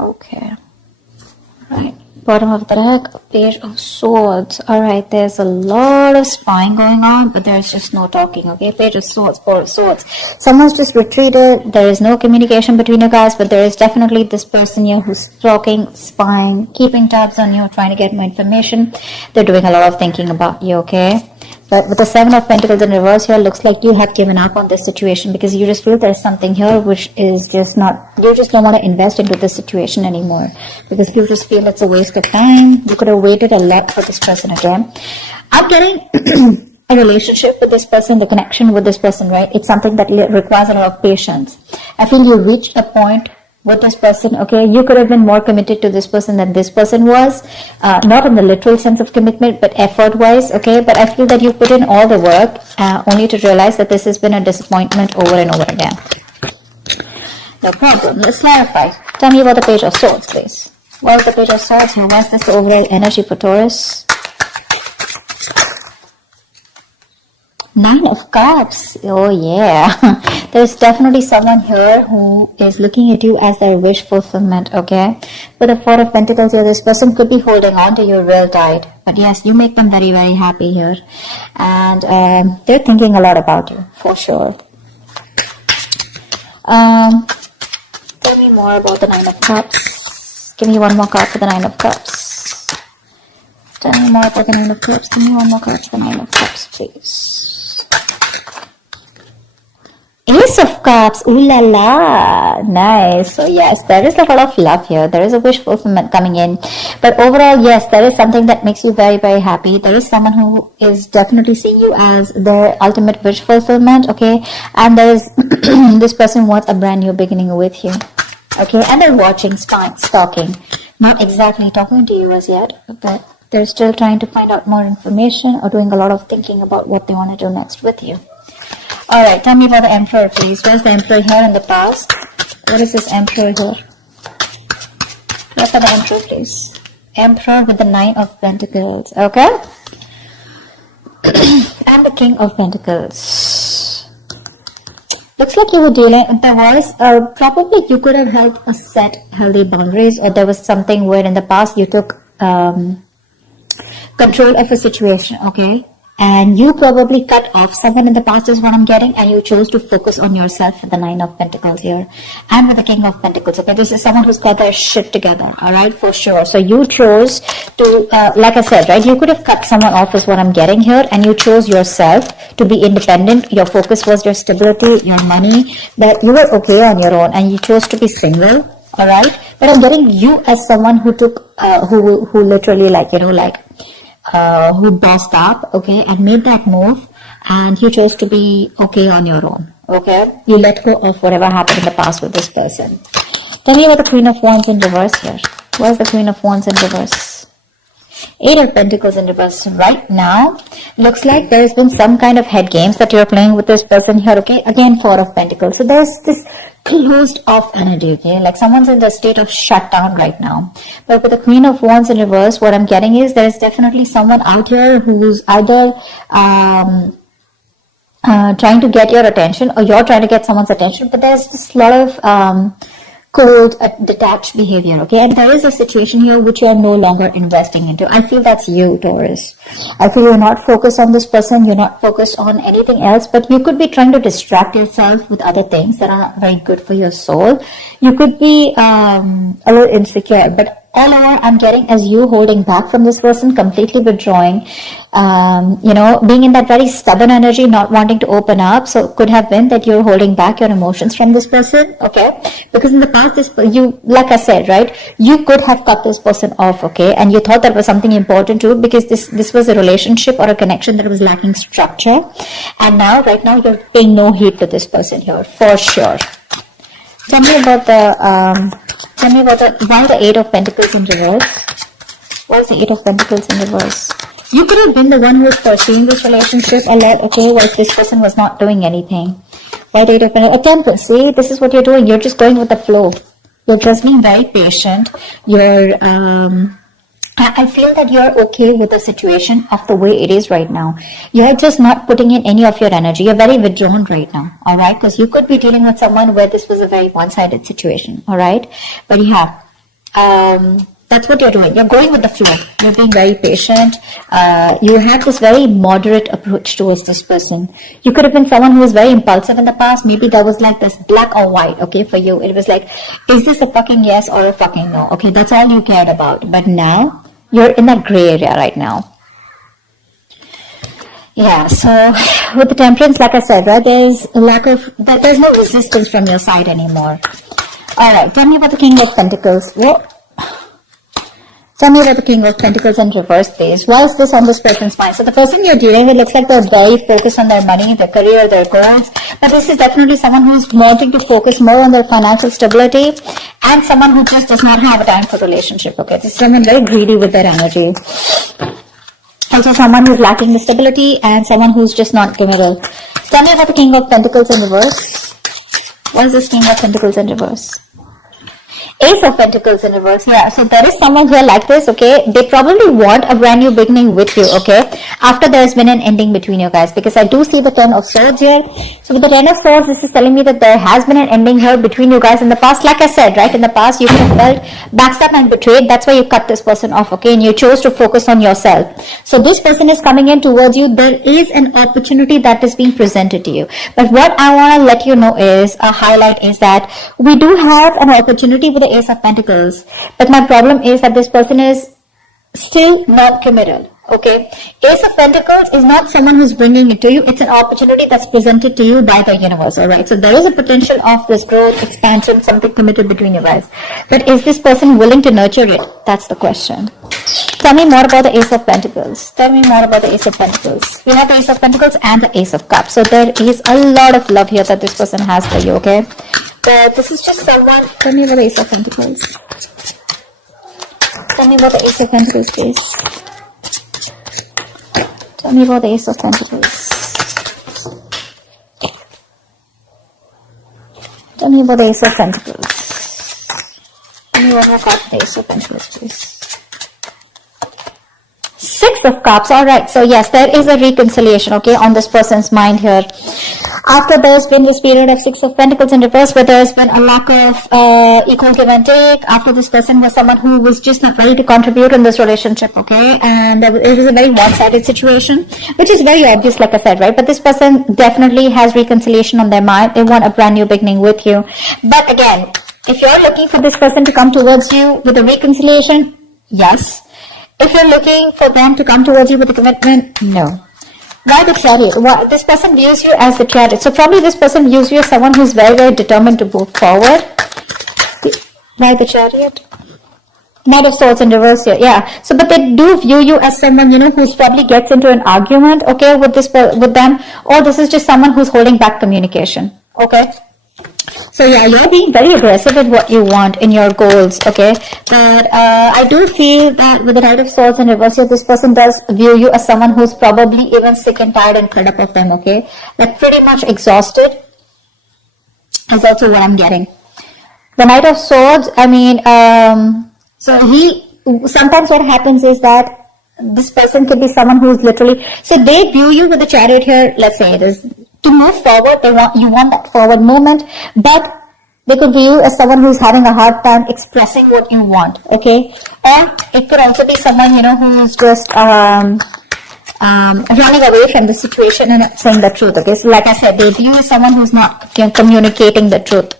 Okay. Right. Bottom of the deck, Page of Swords. Alright, there's a lot of spying going on, but there's just no talking, okay? Page of Swords, Four of Swords. Someone's just retreated. There is no communication between you guys, but there is definitely this person here who's talking, spying, keeping tabs on you, trying to get more information. They're doing a lot of thinking about you, okay? But with the Seven of Pentacles in reverse here, looks like you have given up on this situation because you just feel there's something here which is just not, you just don't want to invest into this situation anymore because you just feel it's a waste of time. You could have waited a lot for this person again. I'm getting a relationship with this person, the connection with this person, right? It's something that requires a lot of patience. I feel you reached a point with this person, okay? You could have been more committed to this person than this person was, not in the literal sense of commitment, but effort wise, okay? But I feel that you put in all the work only to realize that this has been a disappointment over and over again. No problem. Let's clarify. Tell me about the Page of Swords, please. What is the Page of Swords here? What's this overall energy for Taurus? Nine of Cups. Oh yeah. There's definitely someone here who is looking at you as their wish fulfillment, okay? With the Four of Pentacles here, this person could be holding on to you real tight. But yes, you make them very, very happy here. And they're thinking a lot about you, for sure. Tell me more about the Nine of Cups. Give me one more card for the Nine of Cups. Tell me more about the Nine of Cups. Give me one more card for the Nine of Cups, please. Ace of Cups, ooh la la, nice. So yes, there is a lot of love here. There is a wish fulfillment coming in. But overall, yes, there is something that makes you very, very happy. There is someone who is definitely seeing you as their ultimate wish fulfillment, okay? And there is, this person wants a brand new beginning with you, okay? And they're watching, spying, stalking. Not exactly talking to you as yet, but they're still trying to find out more information or doing a lot of thinking about what they want to do next with you. Alright, tell me about the Emperor, please. Where's the Emperor here in the past? What is this Emperor here? What's the Emperor, please? Emperor with the Nine of Pentacles, okay? And the King of Pentacles. Looks like you were dealing, there was, probably you could have held a set healthy boundaries, or there was something where in the past you took control of a situation, okay? And you probably cut off someone in the past is what I'm getting, and you chose to focus on yourself with the Nine of Pentacles here. And with the King of Pentacles, okay? This is someone who's got their shit together, alright? For sure. So you chose to, like I said, right? You could have cut someone off is what I'm getting here, and you chose yourself to be independent. Your focus was your stability, your money, that you were okay on your own, and you chose to be single, alright? But I'm getting you as someone who took, who literally like, you know, like, who bossed up, okay, and made that move, and you chose to be okay on your own, okay? You let go of whatever happened in the past with this person. Tell me about the Queen of Wands in reverse here. Where's the Queen of Wands in reverse? Eight of Pentacles in reverse. Right now, looks like there's been some kind of head games that you're playing with this person here, okay? Again, Four of Pentacles. So there's this closed off energy, okay? Like someone's in the state of shutdown right now. But with the Queen of Wands in reverse, what I'm getting is there's definitely someone out here who's either trying to get your attention, or you're trying to get someone's attention, but there's this lot of cold, detached behavior, okay? And there is a situation here which you are no longer investing into. I feel that's you, Taurus. I feel you're not focused on this person, you're not focused on anything else, but you could be trying to distract yourself with other things that are not very good for your soul. You could be a little insecure, but all over I'm getting as you holding back from this person, completely withdrawing, you know, being in that very stubborn energy, not wanting to open up. So it could have been that you're holding back your emotions from this person, okay? Because in the past, you, like I said, right, you could have cut this person off, okay? And you thought that was something important too, because this was a relationship or a connection that was lacking structure. And now, right now, you're paying no heed to this person here, for sure. Tell me about the, why the Eight of Pentacles in reverse? Why is the Eight of Pentacles in reverse? You could have been the one who was pursuing this relationship a lot, okay, while this person was not doing anything. Why the Eight of Pentacles? Temperance, see, this is what you're doing. You're just going with the flow. You're just being very patient. You're, I feel that you're okay with the situation of the way it is right now. You're just not putting in any of your energy. You're very withdrawn right now, alright? Because you could be dealing with someone where this was a very one-sided situation, alright? But yeah, That's what you're doing. You're going with the flow. You're being very patient. You have this very moderate approach towards this person. You could have been someone who was very impulsive in the past. Maybe there was like this black or white, okay, for you. It was like, is this a fucking yes or a fucking no? Okay, that's all you cared about. But now, you're in that gray area right now. Yeah, so with the temperance, like I said, right, there's no resistance from your side anymore. Alright, tell me about the King of Pentacles. What? Tell me about the King of Pentacles in reverse, please. Why is this on this person's mind? So the person you're dealing with looks like they're very focused on their money, their career, their goals. But this is definitely someone who's wanting to focus more on their financial stability and someone who just does not have a time for relationship. Okay, this is someone very greedy with their energy. Also someone who's lacking the stability and someone who's just not committed. Tell me about the King of Pentacles in reverse. What is this King of Pentacles in reverse? Ace of Pentacles in reverse. Yeah, so there is someone here like this, okay? They probably want a brand new beginning with you, okay? After there's been an ending between you guys, because I do see the Ten of Swords here. So with the Ten of Swords, this is telling me that there has been an ending here between you guys in the past. Like I said, right, in the past, you could have felt backstabbed and betrayed. That's why you cut this person off, okay? And you chose to focus on yourself. So this person is coming in towards you. There is an opportunity that is being presented to you. But what I want to let you know is, a highlight is that we do have an opportunity with the Ace of Pentacles, but my problem is that this person is still not committed. Okay, Ace of Pentacles is not someone who's bringing it to you. It's an opportunity that's presented to you by the universe. All right, so there is a potential of this growth, expansion, something committed between you guys. But is this person willing to nurture it? That's the question. Tell me more about the Ace of Pentacles. Tell me more about the Ace of Pentacles. We have the Ace of Pentacles and the Ace of Cups. So there is a lot of love here that this person has for you, okay? But this is just someone. Tell me about the Ace of Pentacles. Tell me about the Ace of Pentacles, please. Tell me about the Ace of Pentacles. Tell me about the Ace of Pentacles. Tell me what about the Ace of Pentacles, please. Six of Cups. All right, so yes, there is a reconciliation, okay, on this person's mind here. After there's been this period of Six of Pentacles in reverse where there's been a lack of equal give and take, after this person was someone who was just not ready to contribute in this relationship, okay, and it was a very one-sided situation, which is very obvious, like I said, right? But this person definitely has reconciliation on their mind. They want a brand new beginning with you. But again, if you're looking for this person to come towards you with a reconciliation, yes. If you're looking for them to come towards you with a commitment, no. Why the Chariot? Why? This person views you as the Chariot. So probably this person views you as someone who's very, very determined to move forward. Why the Chariot? Knight of Swords in reverse here. Yeah. So, but they do view you as someone, you know, who's probably gets into an argument, okay, with them, or this is just someone who's holding back communication, okay? So yeah, you're being very aggressive with what you want in your goals, okay? But I do feel that with the Knight of Swords in reverse here, this person does view you as someone who's probably even sick and tired and fed up of them, okay? Like pretty much exhausted is also what I'm getting. The Knight of Swords, I mean, sometimes what happens is that this person could be someone who's literally, so they view you with the Chariot here, let's say it is, to move forward, you want that forward movement, but they could view you as someone who's having a hard time expressing what you want, okay? Or it could also be someone, you know, who's just running away from the situation and not saying the truth, okay? So like I said, they view you as someone who's not communicating the truth.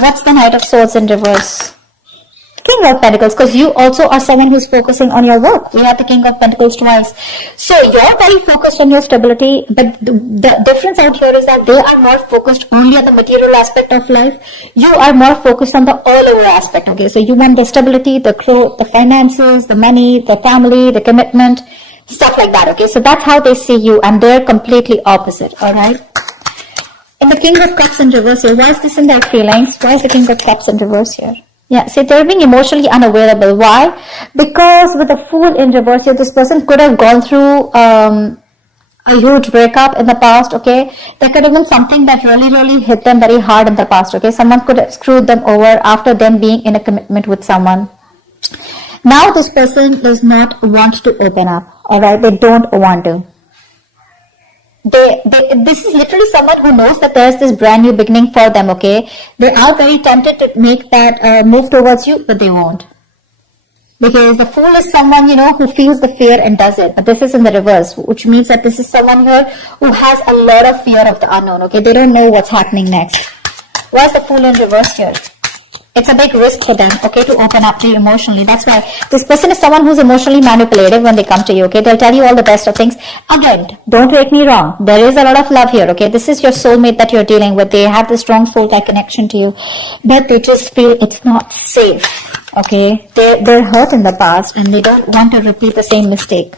What's the Knight of Swords in reverse? King of Pentacles, because you also are someone who's focusing on your work. We have the King of Pentacles twice. So you're very focused on your stability, but the difference out here is that they are more focused only on the material aspect of life. You are more focused on the all-over aspect, okay? So you want the stability, the growth, the finances, the money, the family, the commitment, stuff like that, okay? So that's how they see you, and they're completely opposite, all right? In the King of Cups in reverse here, why is this in their feelings? Why is the King of Cups in reverse here? Yeah, see, they're being emotionally unavailable. Why? Because with the Fool in reverse here, this person could have gone through a huge breakup in the past, okay? There could have been something that really hit them very hard in the past, okay? Someone could have screwed them over after them being in a commitment with someone. Now this person does not want to open up, alright? They don't want to. This is literally someone who knows that there's this brand new beginning for them, okay? They are very tempted to make that move towards you, but they won't. Because the Fool is someone, who feels the fear and does it. But this is in the reverse, which means that this is someone here who has a lot of fear of the unknown, okay? They don't know what's happening next. Why is the Fool in reverse here? It's a big risk for them, okay, to open up to you emotionally. That's why this person is someone who's emotionally manipulative when they come to you, okay? They'll tell you all the best of things. Again, don't take me wrong. There is a lot of love here, okay? This is your soulmate that you're dealing with. They have this strong soul-like connection to you. But they just feel it's not safe, okay? They're hurt in the past and they don't want to repeat the same mistake.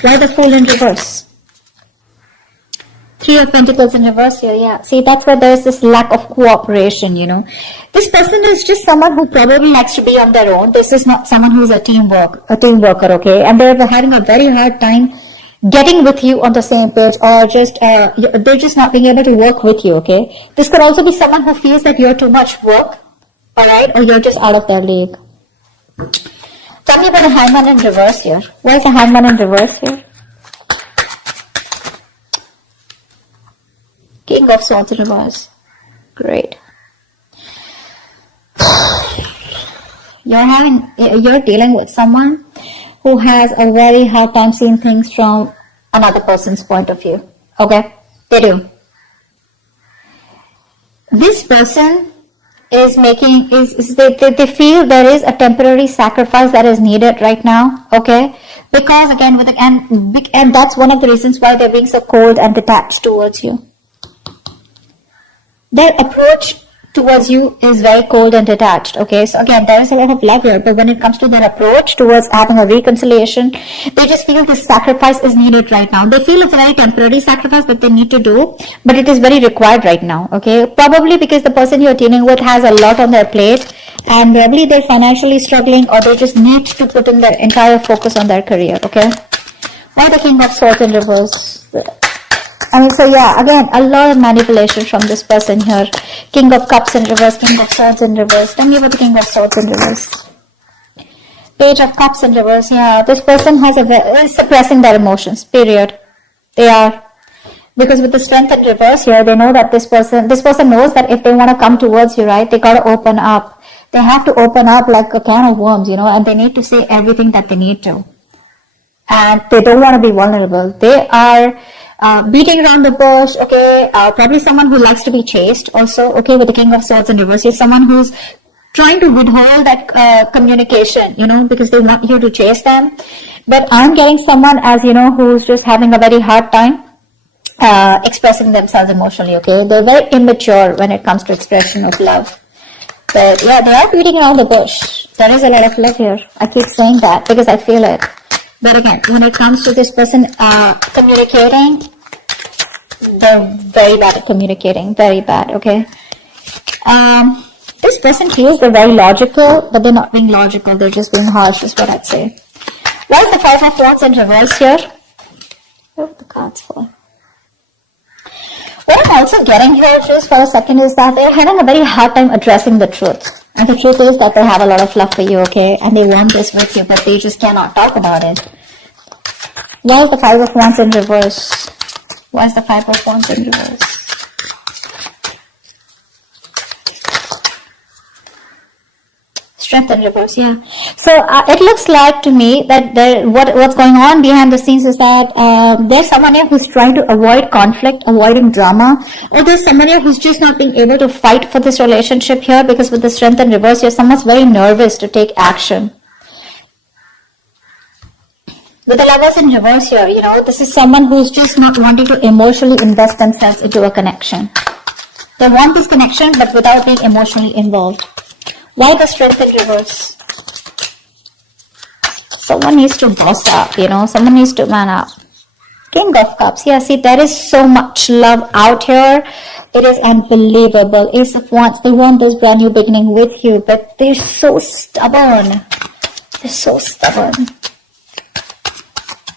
Why the Fool in reverse? Three of Pentacles in reverse here, yeah. See, that's where there's this lack of cooperation, This person is just someone who probably likes to be on their own. This is not someone who's a team worker, okay? And they're having a very hard time getting with you on the same page, or just, they're just not being able to work with you, okay? This could also be someone who feels that you're too much work, alright? Or you're just out of their league. Tell me about the Hangman in reverse here. Why is the Hangman in reverse here? King of Swords in reverse. Great. You're dealing with someone who has a very hard time seeing things from another person's point of view. Okay? They do. This person is making, they feel there is a temporary sacrifice that is needed right now. Okay? Because again, and that's one of the reasons why they're being so cold and detached towards you. Their approach towards you is very cold and detached, okay? So again, there is a lot of love here, but when it comes to their approach towards having a reconciliation, they just feel this sacrifice is needed right now. They feel it's a very temporary sacrifice that they need to do, but it is very required right now, okay? Probably because the person you're dealing with has a lot on their plate, and probably they're financially struggling, or they just need to put in their entire focus on their career, okay? Why the King of Swords in reverse? So yeah, again, a lot of manipulation from this person here. King of Cups in reverse, King of Swords in reverse. Tell me about the King of Swords in reverse. Page of Cups in reverse, yeah. This person is suppressing their emotions, period. They are. Because with the Strength in reverse here, they know that this person knows that if they want to come towards you, right, they got to open up. They have to open up like a can of worms, and they need to say everything that they need to. And they don't want to be vulnerable. They are beating around the bush, okay, probably someone who likes to be chased also, okay, with the King of Swords in reverse. You're someone who's trying to withhold that communication, because they want you to chase them. But I'm getting someone as, who's just having a very hard time expressing themselves emotionally, okay. They're very immature when it comes to expression of love. But yeah, they are beating around the bush. There is a lot of love here. I keep saying that because I feel it. But again, when it comes to this person communicating, they're very bad at communicating. Very bad, okay? This person feels they're very logical, but they're not being logical. They're just being harsh, is what I'd say. Why is the Five of Wands in reverse here? Oh, the cards fall. What I'm also getting here, just for a second, is that they're having a very hard time addressing the truth. And the truth is that they have a lot of love for you, okay? And they want this with you, but they just cannot talk about it. Why is the Five of Wands in reverse? Why is the Five of Wands in reverse? Strength in reverse, yeah. So it looks like to me that what's going on behind the scenes is that there's someone here who's trying to avoid conflict, avoiding drama, or there's someone here who's just not being able to fight for this relationship here, because with the Strength in reverse here, someone's very nervous to take action. With the Lovers in reverse here, this is someone who's just not wanting to emotionally invest themselves into a connection. They want this connection, but without being emotionally involved. Why the Strength in reverse? Someone needs to boss up, someone needs to man up. King of Cups, yeah, see, there is so much love out here. It is unbelievable. Ace of Wands, they want this brand new beginning with you, but they're so stubborn. They're so stubborn.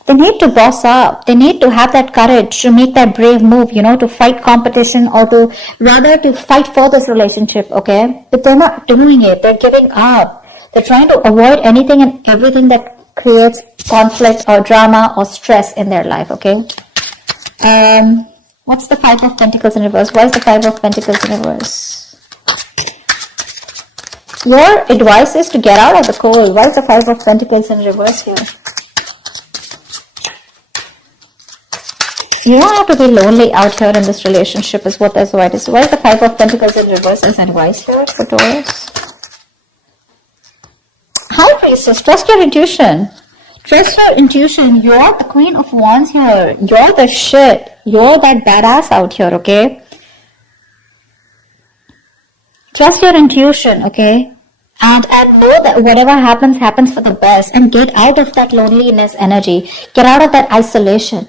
They need to boss up. They need to have that courage to make that brave move, to fight competition, or to fight for this relationship, okay? But they're not doing it. They're giving up. They're trying to avoid anything and everything that creates conflict or drama or stress in their life, okay? What's the Five of Pentacles in reverse? Why is the Five of Pentacles in reverse? Your advice is to get out of the cold. Why is the Five of Pentacles in reverse here? You don't have to be lonely out here in this relationship is what that's why it is. Why is the Five of Pentacles in reverse as advice here for Taurus? High Priestess, trust your intuition. Trust your intuition. You're the Queen of Wands here. You're the shit. You're that badass out here, okay? Trust your intuition, okay? And know that whatever happens, happens for the best. And get out of that loneliness energy. Get out of that isolation.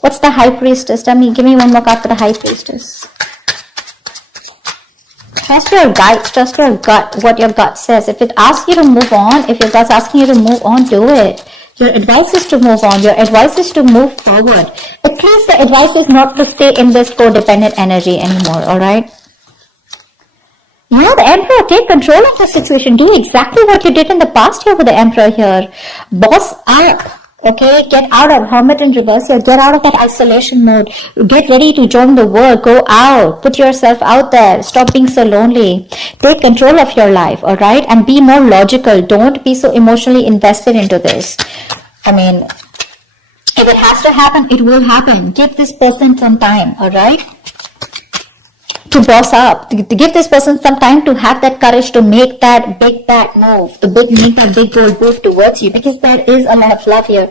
What's the High Priestess? Give me one more card for the High Priestess. Trust your guides, trust your gut, what your gut says. If it asks you to move on, if your gut's asking you to move on, do it. Your advice is to move on. Your advice is to move forward. At least the advice is not to stay in this codependent energy anymore, alright? Yeah, the Emperor, take control of the situation. Do exactly what you did in the past here with the Emperor here. Boss up. Okay, get out of Hermit in reverse here. Get out of that isolation mode. Get ready to join the world. Go out. Put yourself out there. Stop being so lonely. Take control of your life, alright? And be more logical. Don't be so emotionally invested into this. I mean, if it has to happen, it will happen. Give this person some time, alright? To boss up, to give this person some time to have that courage to make that big bad move, to make that big bold move towards you, because there is a lot of love here.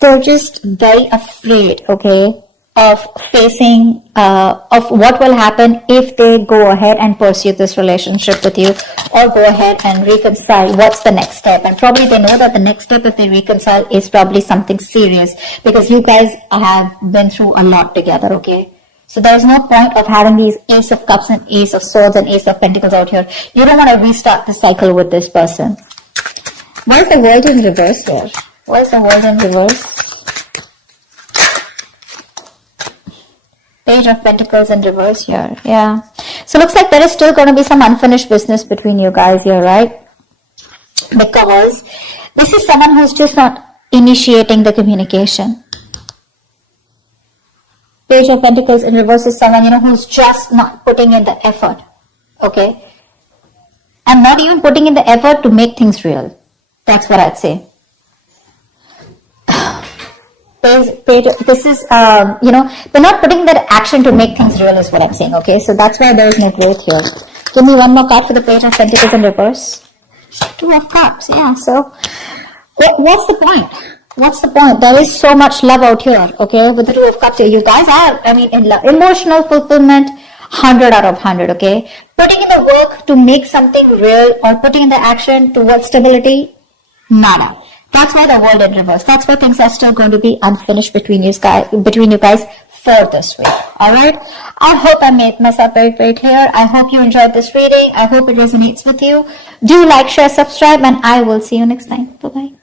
They're just very afraid, okay, of facing, of what will happen if they go ahead and pursue this relationship with you, or go ahead and reconcile. What's the next step? And probably they know that the next step if they reconcile is probably something serious, because you guys have been through a lot together, okay? So there's no point of having these Ace of Cups and Ace of Swords and Ace of Pentacles out here. You don't want to restart the cycle with this person. Why is the World in reverse here? Why is the World in reverse? Page of Pentacles in reverse here. Yeah. So looks like there is still going to be some unfinished business between you guys here, right? Because this is someone who's just not initiating the communication. Page of Pentacles in reverse is someone, who's just not putting in the effort, okay? And not even putting in the effort to make things real. That's what I'd say. This is, they're not putting that action to make things real is what I'm saying, okay? So that's why there is no growth here. Give me one more card for the Page of Pentacles in reverse. Two of Cups, yeah. So, what's the point? What's the point? There is so much love out here, okay? With the Two of Cups here, you guys are, in love. Emotional fulfillment, 100 out of 100, okay? Putting in the work to make something real or putting in the action towards stability, nada. That's why the World in reverse. That's why things are still going to be unfinished between you guys for this week, alright? I hope I made myself very, very clear. I hope you enjoyed this reading. I hope it resonates with you. Do like, share, subscribe, and I will see you next time. Bye-bye.